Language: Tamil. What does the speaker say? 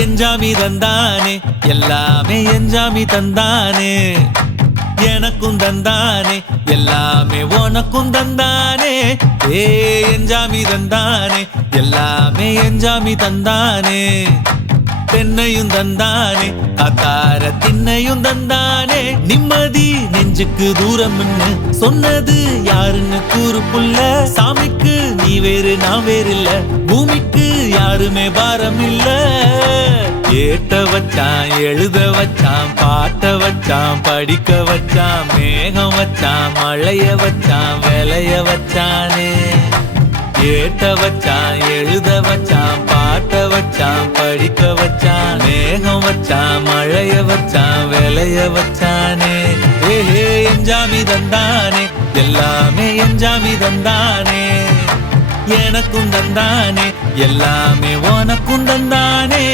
எஞ்சாமி தந்தானே எல்லாமே எஞ்சாமி தந்தானே எனக்கும் தந்தானே எல்லாமே உனக்கும் தந்தானே ஏ எஞ்சாமி தந்தானே எல்லாமே எஞ்சாமி தந்தானே தென்னையும் தந்தானே காத்தார திண்ணையும் தந்தானே நிம்மதி நெஞ்சுக்கு தூரம்னு சொன்னது யாருன்னு கூறு புள்ள சாமிக்கு நீ வேறு நான் வேறு இல்ல பூமிக்கு யாருமே பாரம் இல்ல ஏத்த வச்சான் எழுத வச்சான் பாட்ட வச்சான் படிக்க வச்சான் மேகம் வச்சான் மழைய வச்சான் விளைய வச்சானே ஏத்த வச்சான் எழுத வச்சான் பாட்ட வச்சான் படிக்க வச்சான் மேகம் வச்சான் மழைய வச்சான் விளைய வச்சானே ஏஹே எஞ்சாமி தந்தானே எல்லாமே எஞ்சாமி தந்தானே எனக்கும் தந்தானே எல்லாமே உனக்கும் தந்தானே